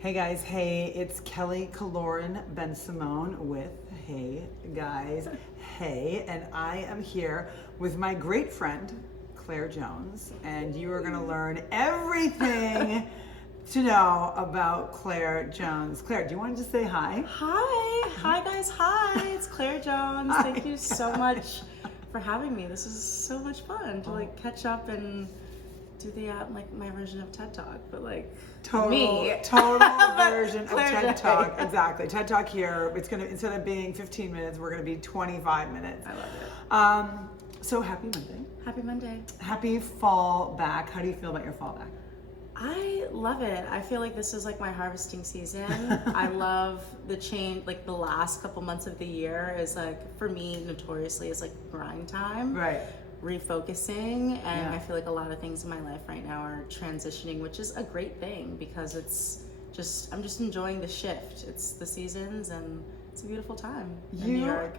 Hey guys, hey, it's Kelly Kaloran Ben Simone with Hey Guys, Hey, and I am here with my great friend, Claire Jones, and you are gonna learn everything to know about Claire Jones. Claire, do you want to just say hi? Hi guys, hi, it's Claire Jones. Hi. Thank you so much for having me. This is so much fun to catch up and do the my version of TED Talk, but Total me. version of Claire TED Jones. Talk. Exactly. TED Talk here. It's gonna, instead of being 15 minutes, we're gonna be 25 minutes. I love it. So happy Monday. Happy Monday. Happy fall back. How do you feel about your fall back? I love it. I feel like this is like my harvesting season. I love the change, like the last couple months of the year is for me, notoriously, is grind time. Right. Refocusing, and Yeah. I feel like a lot of things in my life right now are transitioning, which is a great thing because I'm just enjoying the shift. It's the seasons and it's a beautiful time in New York.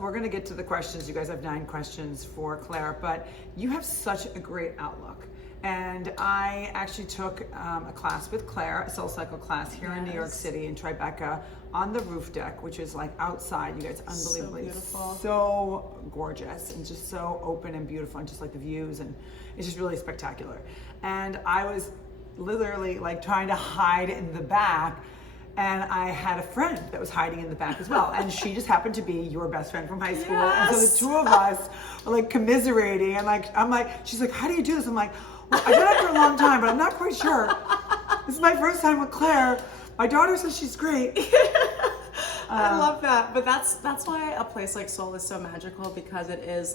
We're going to get to the questions. You guys have 9 questions for Claire, but you have such a great outlook. And I actually took a class with Claire, a SoulCycle class here in New York City in Tribeca on the roof deck, which is outside. You guys, unbelievably, So beautiful. so gorgeous and just so open and beautiful, and just the views, and it's just really spectacular. And I was literally trying to hide in the back, and I had a friend that was hiding in the back as well, and she just happened to be your best friend from high school. And so the two of us were commiserating, and she's like, how do you do this? I'm like, well, I've done it for a long time, but I'm not quite sure. This is my first time with Claire. My daughter says she's great. I love that, but that's why a place like Seoul is so magical, because it is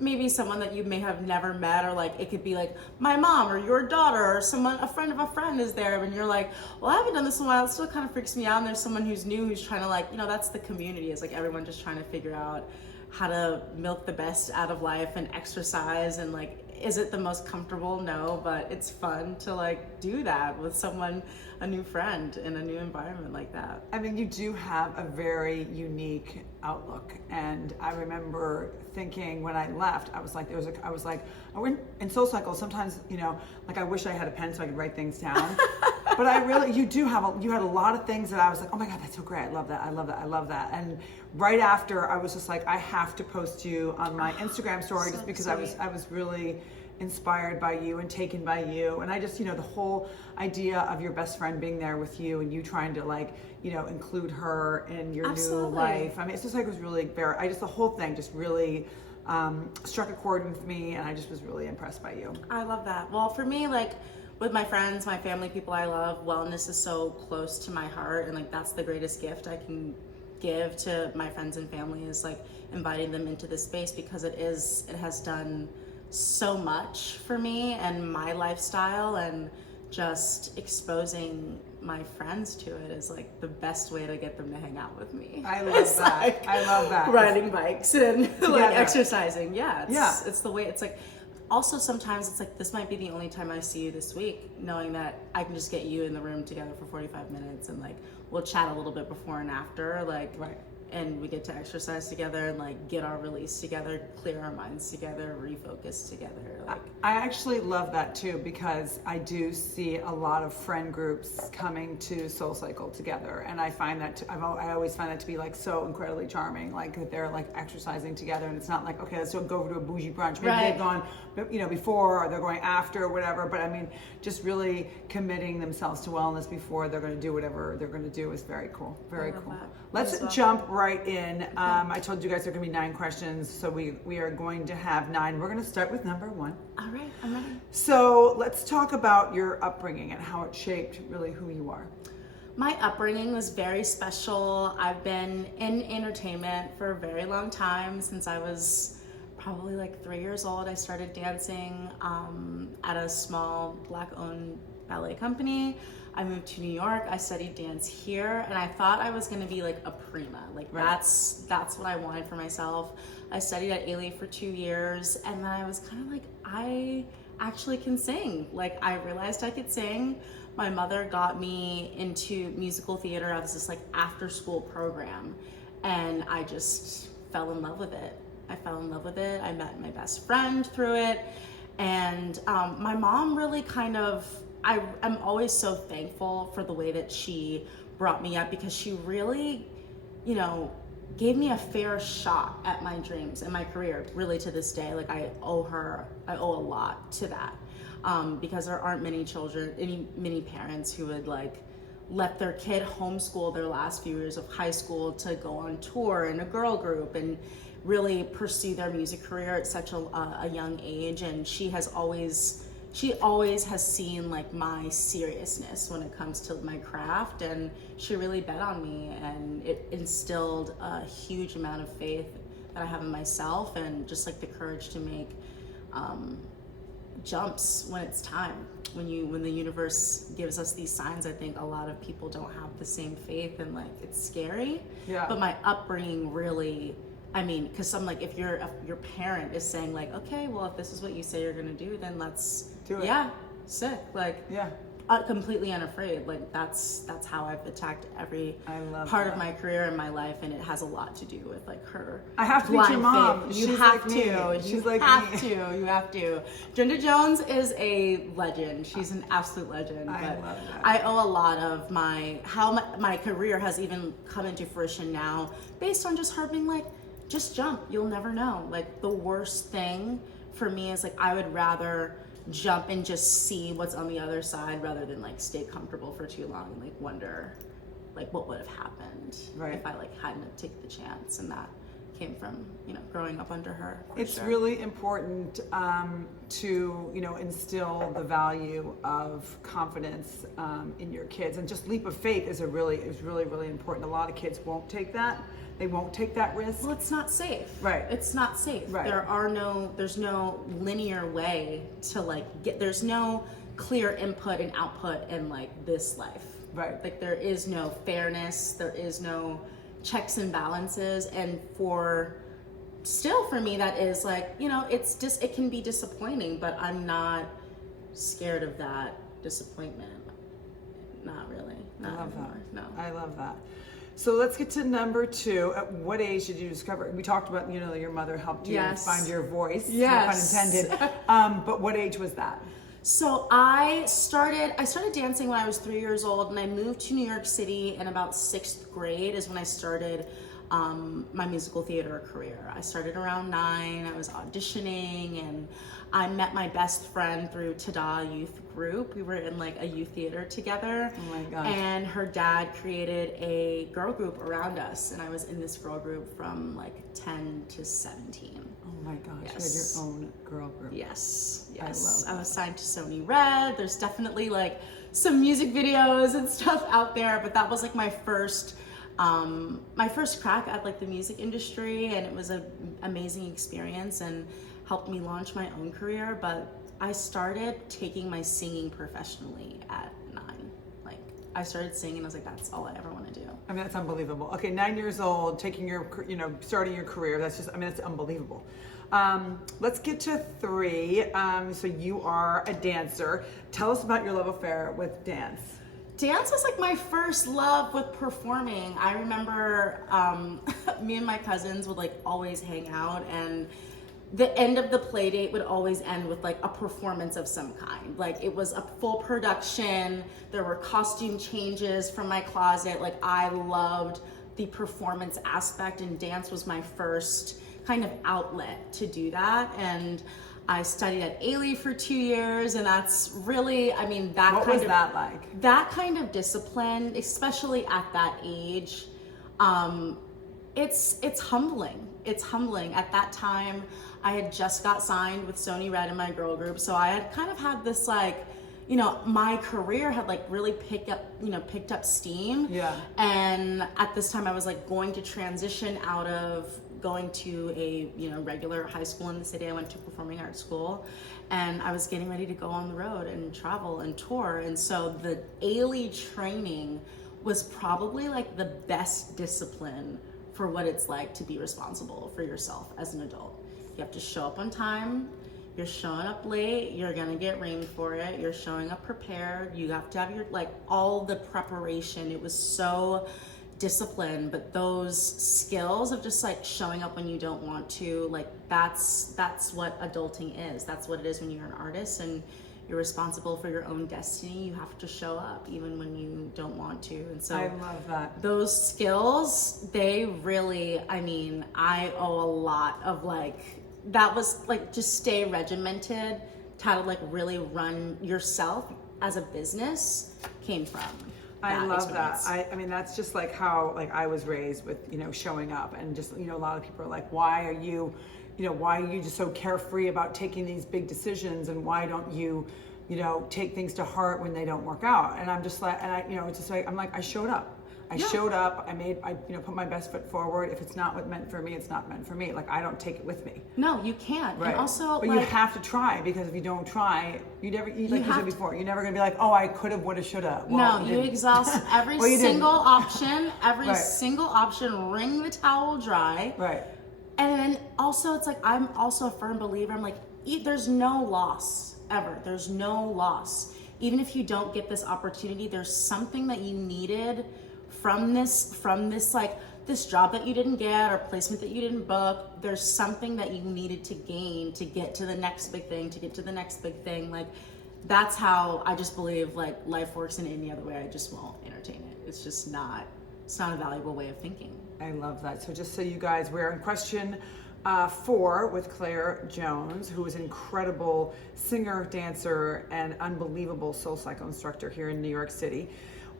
maybe someone that you may have never met, or it could be my mom or your daughter or someone, a friend of a friend is there, and you're like, well, I haven't done this in a while. It still kind of freaks me out. And there's someone who's new who's trying to that's the community, is everyone just trying to figure out how to milk the best out of life and exercise, and is it the most comfortable? No, but it's fun to do that with someone, a new friend in a new environment like that. I mean, you do have a very unique outlook, and I remember thinking when I left, I was oh, in SoulCycle, sometimes, I wish I had a pen so I could write things down. But you had a lot of things that I was like, oh my God, that's so great. I love that. I love that. I love that. And right after, I was just I have to post you on my Instagram story, So just because sweet. I was really inspired by you and taken by you. And I just, the whole idea of your best friend being there with you, and you trying to include her in your Absolutely. new life. I mean, it's just it was really very, the whole thing just really struck a chord with me, and I just was really impressed by you. I love that. Well, for me, with my friends, my family, people I love, wellness is so close to my heart, and that's the greatest gift I can give to my friends and family, is inviting them into this space, because it has done so much for me and my lifestyle, and just exposing my friends to it is the best way to get them to hang out with me. I love that. I love that. Riding bikes and Together. exercising. It's the way. It's also sometimes it's this might be the only time I see you this week, knowing that I can just get you in the room together for 45 minutes, and we'll chat a little bit before and after, Right. and we get to exercise together and get our release together, clear our minds together, refocus together. I actually love that too, because I do see a lot of friend groups coming to SoulCycle together, and I find that I always find that to be so incredibly charming, that they're exercising together, and it's not okay, let's go over to a bougie brunch. Maybe Right. they've gone before, or they're going after, or whatever. But I mean, just really committing themselves to wellness before they're going to do whatever they're going to do is very cool. Very cool. That. Let's As well. jump right in. I told you guys there are going to be 9 questions, so we are going to have 9. We're going to start with number 1. All right, I'm ready. So let's talk about your upbringing and how it shaped really who you are. My upbringing was very special. I've been in entertainment for a very long time. Since I was probably 3 years old, I started dancing at a small Black-owned ballet company. I moved to New York. I studied dance here, and I thought I was going to be a prima. That's what I wanted for myself. I studied at Ailey for 2 years, and then I was kind of I actually can sing. I realized I could sing. My mother got me into musical theater. I was this after school program, and I just fell in love with it. I met my best friend through it, and my mom really kind of I'm always so thankful for the way that she brought me up, because she really, you know, gave me a fair shot at my dreams and my career, really, to this day. Like, I owe a lot to that, because there aren't many parents who would like let their kid homeschool their last few years of high school to go on tour in a girl group and really pursue their music career at such a young age. And she always has seen like my seriousness when it comes to my craft, and she really bet on me, and it instilled a huge amount of faith that I have in myself, and just like the courage to make jumps when it's time. When the universe gives us these signs, I think a lot of people don't have the same faith, and like, it's scary. Yeah. But my upbringing really, I mean, because I'm like, if your parent is saying like, okay, well, if this is what you say you're gonna do, then let's do it. Yeah, sick. Like, yeah. Completely unafraid. Like, that's how I've attacked every that. part of my career and my life, and it has a lot to do with like her. I have to meet your mom. Faith. She's You have like to. me. She's you like have me. to. You have to. Brenda Jones is a legend. She's an absolute legend. I but love that. I owe a lot of how my career has even come into fruition now, based on just her being like, just jump. You'll never know. Like, the worst thing for me is like, I would rather jump and just see what's on the other side, rather than like stay comfortable for too long and like wonder like what would have happened if I like hadn't taken the chance. And that came from, you know, growing up under her. It's really important to, you know, instill the value of confidence in your kids, and just leap of faith is really important. A lot of kids won't take that. They won't take that risk. Well, it's not safe. Right. It's not safe. Right. There's no linear way to like there's no clear input and output in like this life. Right. Like, there is no fairness, there is no checks and balances. And for me, that is like, you know, it can be disappointing, but I'm not scared of that disappointment. Not really. Not I love anymore. that. No. I love that. So let's get to number 2. At what age did you discover? We talked about, you know, your mother helped you find your voice. Yes. No pun intended. But what age was that? So I started dancing when I was 3 years old, and I moved to New York City in about 6th grade is when I started my musical theater career. I started around 9. I was auditioning, and I met my best friend through Tada Youth Group. We were in like a youth theater together. Oh my gosh. And her dad created a girl group around us, and I was in this girl group from like 10 to 17. Oh my gosh, Yes. You had your own girl group. Yes. I love that. I was signed to Sony Red. There's definitely like some music videos and stuff out there, but that was like my first crack at like the music industry, and it was an amazing experience and helped me launch my own career. But I started taking my singing professionally at 9. Like, I started singing, I was like, that's all I ever want to do. I mean, that's unbelievable. Okay, 9 years old, starting your career. That's unbelievable. Let's get to 3. So you are a dancer. Tell us about your love affair with dance. Dance was like my first love with performing. I remember me and my cousins would like always hang out, and the end of the play date would always end with like a performance of some kind. Like, it was a full production. There were costume changes from my closet. Like, I loved the performance aspect, and dance was my first kind of outlet to do that. And I studied at Ailey for 2 years, and that's really, I mean, What was that like? That kind of discipline, especially at that age, it's humbling. It's humbling. At that time, I had just got signed with Sony Red in my girl group, so I had kind of had this like, you know, my career had like really picked up steam. Yeah. And at this time, I was like going to transition out of going to a, you know, regular high school in the city. I went to performing arts school, and I was getting ready to go on the road and travel and tour. And so the Ailey training was probably like the best discipline for what it's like to be responsible for yourself as an adult. You have to show up on time. You're showing up late, you're gonna get rained for it. You're showing up prepared. You have to have your, like, all the preparation. It was so disciplined, but those skills of just like showing up when you don't want to, like, that's what adulting is. That's what it is when you're an artist and you're responsible for your own destiny. You have to show up even when you don't want to. And so I love that. those skills, they really, I mean, I owe a lot of like, that was like, just stay regimented, how to like really run yourself as a business came from. I love experience. that. I mean, that's just like how like I was raised with, you know, showing up, and just, you know, a lot of people are like, why are you just so carefree about taking these big decisions, and why don't you, you know, take things to heart when they don't work out? And I'm just like, and I, you know, it's just like, I'm like, I showed up. I showed up, I you know, put my best foot forward. If it's not what meant for me, it's not meant for me. Like, I don't take it with me. No, you can't. Right. And also, but like, you have to try, because if you don't try, you never, like you said before, you're never gonna be like, oh, I could have, would have, should have. Well, no, you exhaust every Well, you single didn't. option, Right. single option, wring the towel dry. Right. And then also, it's like, I'm also a firm believer. I'm like, there's no loss ever. There's no loss. Even if you don't get this opportunity, there's something that you needed from this like this job that you didn't get, or placement that you didn't book. There's something that you needed to gain to get to the next big thing, Like, that's how I just believe like life works. In any other way, I just won't entertain it. It's just not, it's not a valuable way of thinking. I love that. So just so you guys, we're in question 4 with Claire Jones, who is an incredible singer, dancer, and unbelievable soul cycle instructor here in New York City.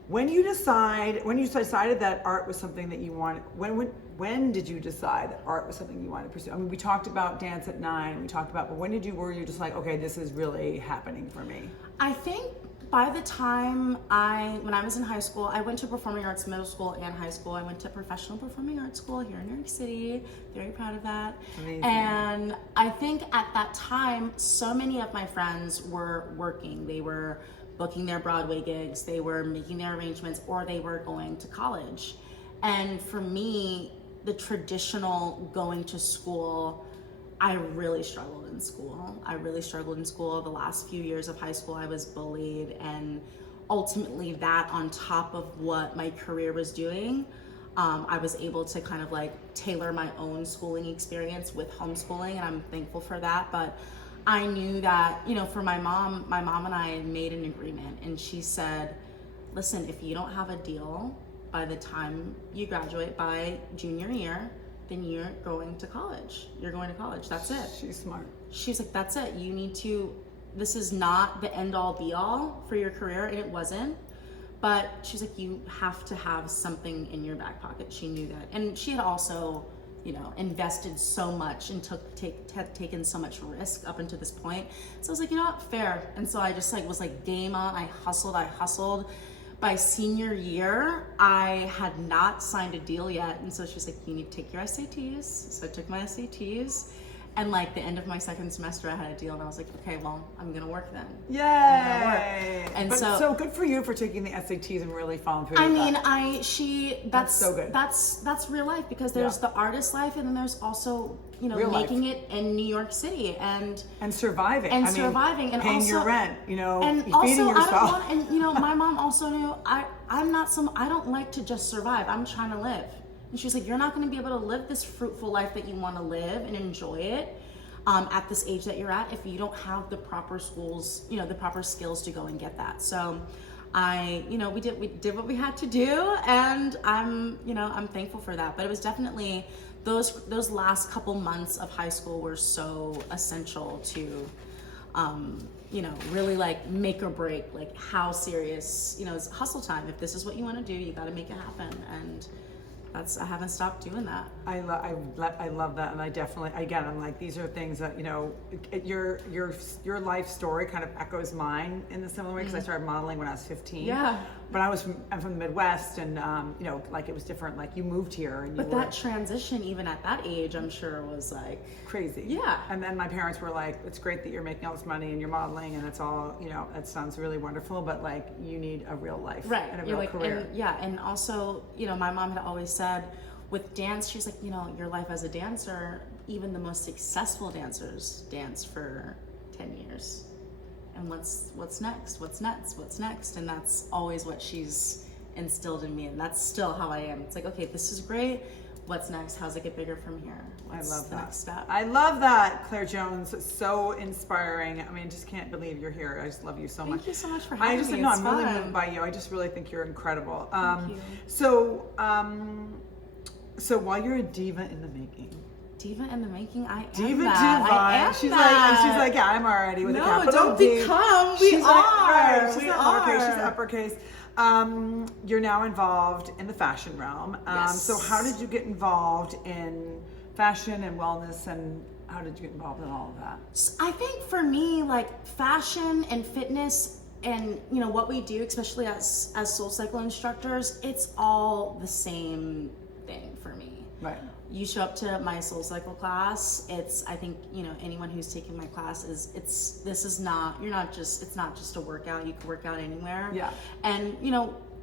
When you decided that art was something that you wanted, when did you decide that art was something you wanted to pursue? I mean, we talked about dance at 9, but when were you just like, okay, this is really happening for me? I think by the time when I was in high school, I went to performing arts middle school and high school. I went to professional performing arts school here in New York City. Very proud of that. Amazing. And I think at that time, so many of my friends were working. They were booking their Broadway gigs, they were making their arrangements, or they were going to college. And for me, the traditional going to school, I really struggled in school. The last few years of high school, I was bullied, and ultimately that, on top of what my career was doing, I was able to kind of like tailor my own schooling experience with homeschooling, and I'm thankful for that. But I knew that, you know, for my mom and I had made an agreement, and she said, listen, if you don't have a deal by the time you graduate, by junior year, then you're going to college. That's it. She's smart. She's like, that's it. You need to, this is not the end all be all for your career. And it wasn't. But she's like, you have to have something in your back pocket. She knew that. And she had also, you know, invested so much and had taken so much risk up until this point. So I was like, you know what, fair. And so I just like was like game on. I hustled. By senior year, I had not signed a deal yet. And so she's like, you need to take your SATs. So I took my SATs. And like the end of my second semester, I had a deal, and I was like, okay, well, I'm gonna work then. Yay! And but so good for you for taking the SATs and really following through. I with mean, that. that's so good. That's real life, because there's the artist life, and then there's also, you know, Real making life. it in New York City and surviving. and I mean, surviving and paying also your rent. You know, and feeding also yourself. I don't want, and you know, my mom also knew I don't like to just survive. I'm trying to live. And she's like, you're not going to be able to live this fruitful life that you want to live and enjoy it at this age that you're at if you don't have the proper schools, you know, the proper skills to go and get that. So we did what we had to do, and I'm thankful for that. But it was definitely those last couple months of high school were so essential to really like make or break, like how serious, you know, it's hustle time. If this is what you want to do, you got to make it happen. And I haven't stopped doing that. I love that, and I definitely, again, I'm like, these are things that, you know, your life story kind of echoes mine in a similar way, because I started modeling when I was 15. Yeah. But I'm from the Midwest, and you know, like it was different. Like you moved here, and but that transition, even at that age, I'm sure was like crazy. Yeah. And then my parents were like, it's great that you're making all this money and you're modeling, and it's all, you know, that sounds really wonderful, but like you need a real life, right, and a you're real like, career. and also, you know, my mom had always said with dance, she's like, you know, your life as a dancer, even the most successful dancers dance for 10 years. And what's next? And that's always what she's instilled in me, and that's still how I am. It's like, okay, this is great, what's next? How's it get bigger from here? What's I love the that. next step? I love that, Claire Jones. So inspiring. I mean, I just can't believe you're here. I just love you so much. Thank you so much for having I just me. know It's I'm really fun. moved by you. I just really think you're incredible. Thank you. So while you're a diva in the making, Diva in the making, I am Diva that. I Divine. am She's that. like, yeah, I'm already with a No, capital don't D. become. We She's are. Right, she's We not lowercase, she's are. uppercase. You're now involved in the fashion realm. Yes. So how did you get involved in fashion and wellness, and how did you get involved in all of that? I think for me, like fashion and fitness and what we do, especially as SoulCycle instructors, it's all the same thing for me. Right. You show up to my SoulCycle class, I think anyone who's taking my class it's not just a workout. You can work out anywhere. Yeah. And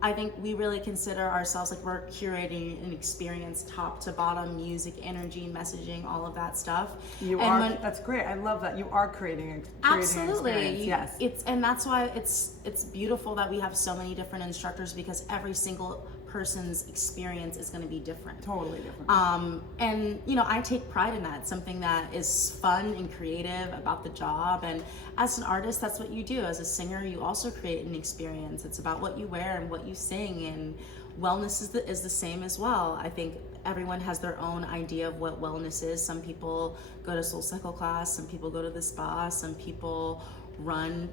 I think we really consider ourselves like we're curating an experience, top to bottom, music, energy, messaging, all of that stuff. That's great. I love that. You are creating Absolutely. experience. Yes. And that's why it's beautiful that we have so many different instructors, because every single person's experience is going to be different. Totally different. And I take pride in that. It's something that is fun and creative about the job. And as an artist, that's what you do. As a singer, you also create an experience. It's about what you wear and what you sing, and wellness is the same as well. I think everyone has their own idea of what wellness is. Some people go to SoulCycle class, some people go to the spa, some people run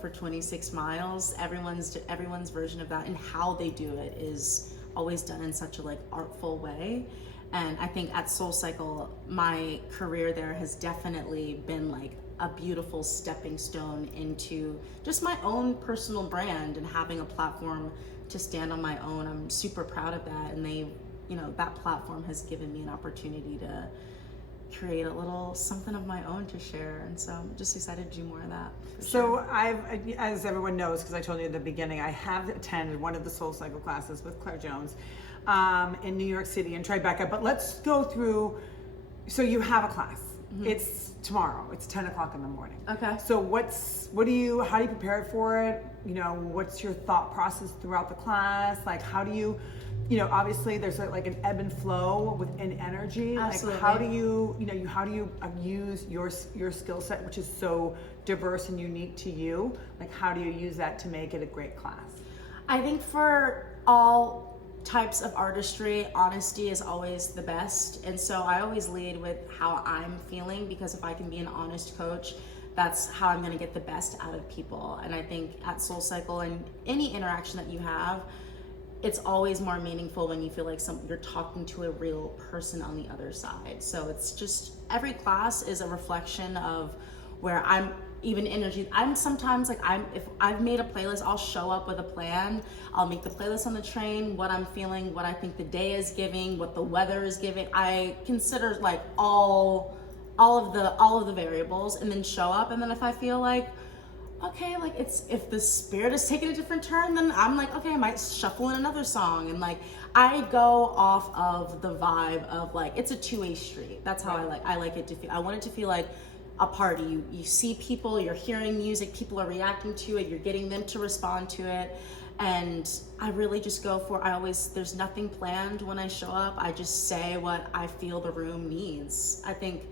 for 26 miles. Everyone's version of that and how they do it is always done in such a artful way. And I think at SoulCycle, my career there has definitely been a beautiful stepping stone into just my own personal brand and having a platform to stand on my own. I'm super proud of that, and that platform has given me an opportunity to create a little something of my own to share, and so I'm just excited to do more of that. So I've, as everyone knows, because I told you at the beginning, I have attended one of the SoulCycle classes with Claire Jones in New York City in Tribeca. But let's go through. So you have a class. Mm-hmm. It's tomorrow. It's 10 o'clock in the morning. Okay. So how do you prepare for it? What's your thought process throughout the class? How do you, obviously there's an ebb and flow within energy. Absolutely. How do you, how do you use your skill set, which is so diverse and unique to you? How do you use that to make it a great class? I think for all types of artistry, honesty is always the best. And so I always lead with how I'm feeling, because if I can be an honest coach, that's how I'm going to get the best out of people. And I think at SoulCycle and any interaction that you have, it's always more meaningful when you feel like you're talking to a real person on the other side. So it's just, every class is a reflection of where I'm even energy. If I've made a playlist, I'll show up with a plan. I'll make the playlist on the train, what I'm feeling, what I think the day is giving, what the weather is giving. I consider all of the variables, and then show up. And then if I feel okay, if the spirit is taking a different turn, then I'm okay, I might shuffle in another song. And I go off of the vibe of it's a two-way street. That's how I like it to feel. I want it to feel like a party. You see people, you're hearing music, people are reacting to it, you're getting them to respond to it. And I really just go for, there's nothing planned when I show up. I just say what I feel the room needs. I think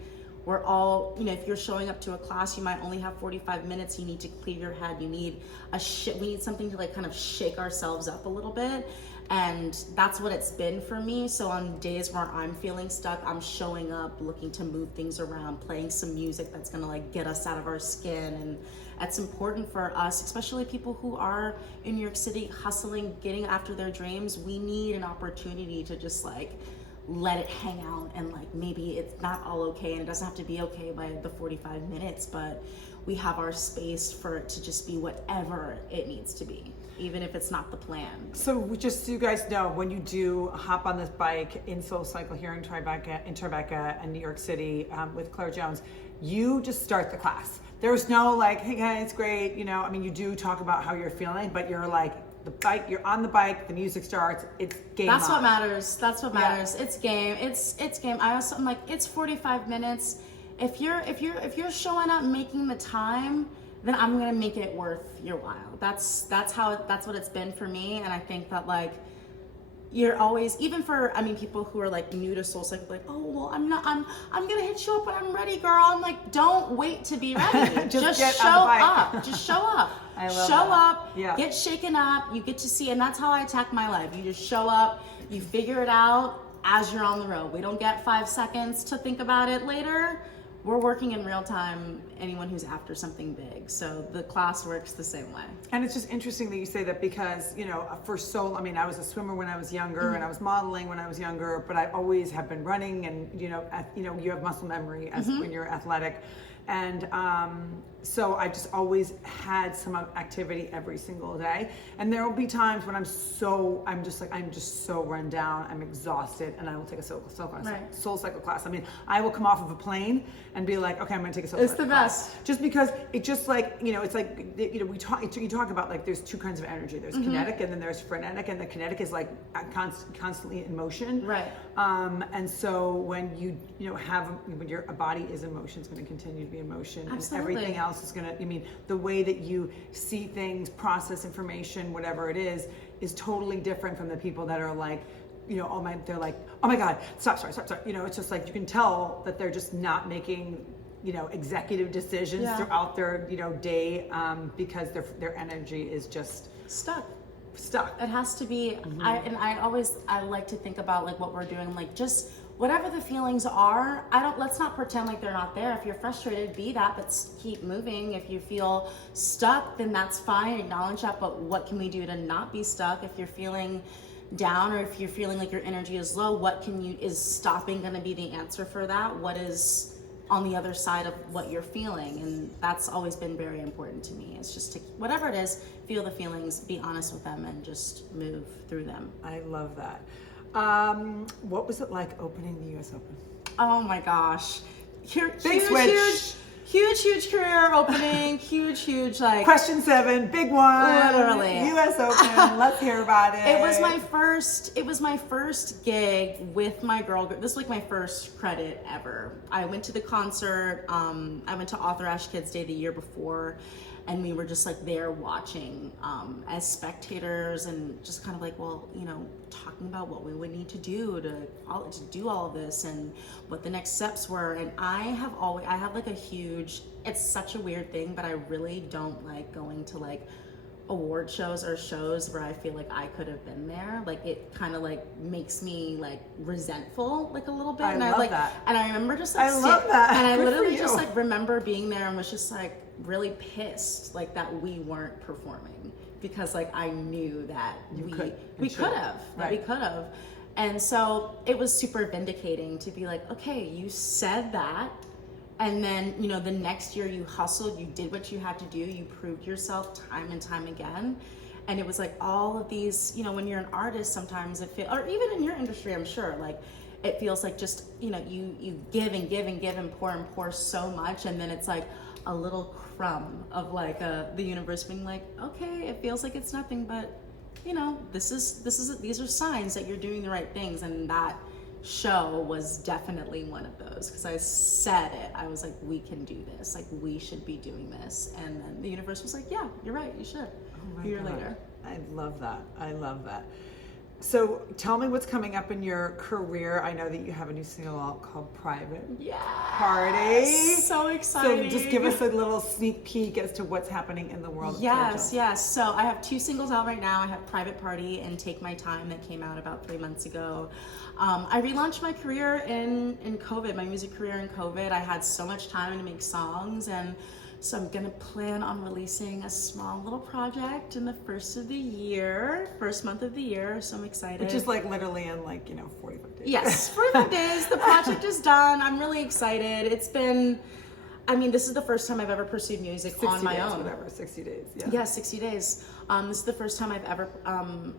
we're all, if you're showing up to a class, you might only have 45 minutes. You need to clear your head. You need we need something to kind of shake ourselves up a little bit. And that's what it's been for me. So on days where I'm feeling stuck, I'm showing up, looking to move things around, playing some music that's gonna get us out of our skin. And that's important for us, especially people who are in New York City hustling, getting after their dreams. We need an opportunity to just let it hang out, and maybe it's not all okay, and it doesn't have to be okay by the 45 minutes, but we have our space for it to just be whatever it needs to be, even if it's not the plan. So just so you guys know, when you do hop on this bike in SoulCycle here in Tribeca and New York City with Claire Jones, you just start the class. There's no hey guys, great, you do talk about how you're feeling, but you're the bike, you're on the bike, the music starts, it's game That's on. what matters. That's what matters. Yeah. It's game. It's game. I'm it's 45 minutes. If you're showing up, making the time, then I'm gonna make it worth your while. That's what it's been for me. And I think that you're always, even for, I mean, people who are like new to SoulCycle, like, oh, well, I'm gonna hit you up when I'm ready, girl. I'm like, don't wait to be ready. Just show up. Just show up. I love show that. up, Yeah. get shaken up. You get to see, and that's how I attack my life. You just show up, you figure it out as you're on the road. We don't get 5 seconds to think about it later. We're working in real time, anyone who's after something big. So the class works the same way. And it's just interesting that you say that because, you know, I mean, I was a swimmer when I was younger and I was modeling when I was younger, but I always have been running and, you know, you have muscle memory as when you're athletic. And so I just always had some activity every single day. And there will be times when I'm just so run down, I'm exhausted, and I will take a SoulCycle class. I mean, I will come off of a plane and be like, okay, I'm gonna take a SoulCycle class. It's the best. Just because it just like, you know, it's like, you know, you talk about like there's 2 kinds of energy. There's kinetic and then there's frenetic, and the kinetic is like constantly in motion. Right. And so when when your body is in motion, it's going to continue to be in motion. Absolutely. And everything else is going to, I mean, the way that you see things, process information, whatever it is totally different from the people that are like, you know, they're like, oh my God, stop. You know, it's just like, you can tell that they're just not making, you know, executive decisions throughout their, you know, day, because their energy is just stuck. It has to be. I like to think about like what we're doing, like just whatever the feelings are. Let's not pretend like they're not there. If you're frustrated, be that, but keep moving. If you feel stuck, then that's fine. Acknowledge that, but what can we do to not be stuck? If you're feeling down, or if you're feeling like your energy is low, is stopping going to be the answer for that? What is on the other side of what you're feeling? And that's always been very important to me. It's just to, whatever it is, feel the feelings, be honest with them, and just move through them. I love that. What was it like opening the US Open? Oh my gosh. Huge career opening, huge like. Question 7, big one. Literally. US Open, let's hear about it. It was my first gig with my girl. This was like my first credit ever. I went to the concert. I went to Author Ash Kids Day the year before, and we were just like there watching as spectators, and just kind of like, well, you know, talking about what we would need to do to do all of this and what the next steps were. And I have like a huge, it's such a weird thing, but I really don't like going to like award shows or shows where I feel like I could have been there. Like it kind of like makes me like resentful like a little bit. I love that. And I remember just like, I love that. And I Good literally for you. just like remember being there and was just like really pissed like that we weren't performing, because like I knew that we could have. And so it was super vindicating to be like, okay, you said that, and then, you know, the next year you hustled, you did what you had to do, you proved yourself time and time again. And it was like all of these, you know, when you're an artist, sometimes it feels, or even in your industry, I'm sure, like it feels like just, you know, you give and give and give and pour so much, and then it's like a little crumb of like the universe being like, okay, it feels like it's nothing, but you know, these are signs that you're doing the right things. And that show was definitely one of those, because I said it. I was like, we can do this. Like, we should be doing this. And then the universe was like, yeah, you're right. You should. Oh my a year God. later. I love that. So tell me what's coming up in your career. I know that you have a new single out called Private Party. So exciting. So just give us a little sneak peek as to what's happening in the world of Georgia. Yes. So I have 2 singles out right now. I have Private Party and Take My Time that came out about 3 months ago. I relaunched my career in COVID, my music career in COVID. I had so much time to make songs, and so I'm gonna plan on releasing a small little project in the first month of the year. So I'm excited. Which is like literally in 45 days. Yes, 45 days. The project is done. I'm really excited. It's been, this is the first time I've ever pursued music on my own. 60 days. Yeah, 60 days. This is the first time I've ever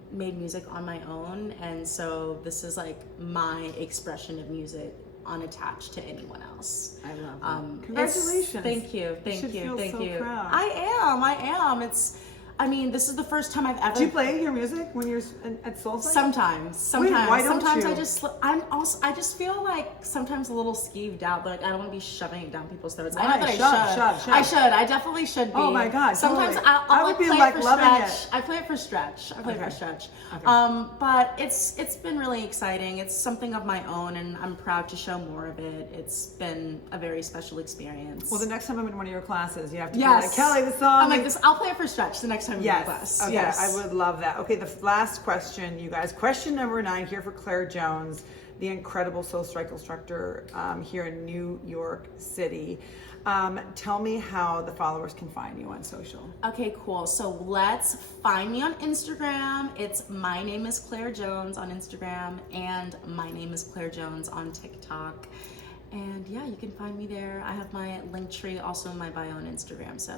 made music on my own, and so this is like my expression of music, unattached to anyone else. I love it. Congratulations. Thank you. You should feel so proud. I am. I mean, this is the first time I've ever. Do you play your music when you're at Soul Cycle? Sometimes. why don't sometimes you? I just feel like sometimes a little skeeved out. Like I don't want to be shoving it down people's throats. I Why? know that Shove. I should. I definitely should be. Oh my God, Sometimes totally. I'll I would be play like it for loving stretch. it. I play it for stretch. Okay. But it's been really exciting. It's something of my own, and I'm proud to show more of it. It's been a very special experience. Well, the next time I'm in one of your classes, you have to be yes, like, Kelly, the song. I'm like this. I'll play it for stretch the next time you're in class. Okay, Yes, I would love that. Okay, the last question, you guys. Question number 9 here for Claire Jones, the incredible Soul Cycle instructor here in New York City. Tell me how the followers can find you on social. Okay, cool. So let's find me on Instagram. It's My Name is Claire Jones on Instagram, and My Name is Claire Jones on TikTok. And yeah, you can find me there. I have my link tree also in my bio on Instagram. So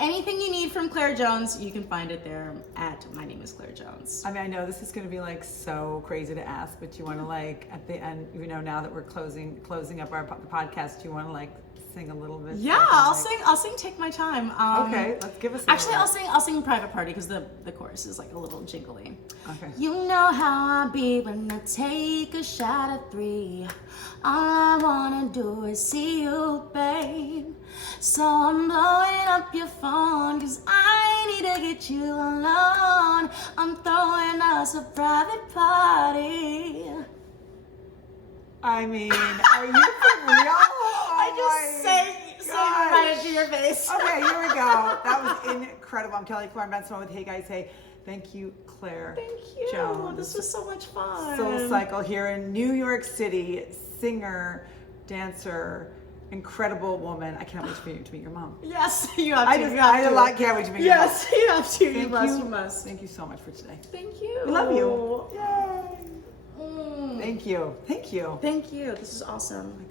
anything you need from Claire Jones, you can find it there at My Name is Claire Jones. I mean, I know this is going to be like so crazy to ask, but you want to like at the end, you know, now that we're closing up our the podcast, you want to like sing a little bit? Yeah, I'll sing Take My Time. Okay, let's give us. Actually, I'll sing Private Party because the chorus is like a little jingly. Okay. You know how I be when I take a shot at 3. All I wanna do is see you, babe. So I'm blowing up your phone, cause I need to get you alone. I'm throwing us a private party. I mean, are you for real? I just sang right into your face. Okay, here we go. That was incredible. I'm Kelly Clark Bensman with Hey Guys Hey. Thank you, Claire. Thank you. Jones. This was so much fun. Soul Cycle here in New York City. Singer, dancer, incredible woman. I can't wait for you to meet your mom. Yes, you have to. I you have to. can't wait to meet your mom. Yes, you have to. Thank You must. Thank you so much for today. Thank you. We love you. Yay. Mm. Thank you. Thank you. This is awesome.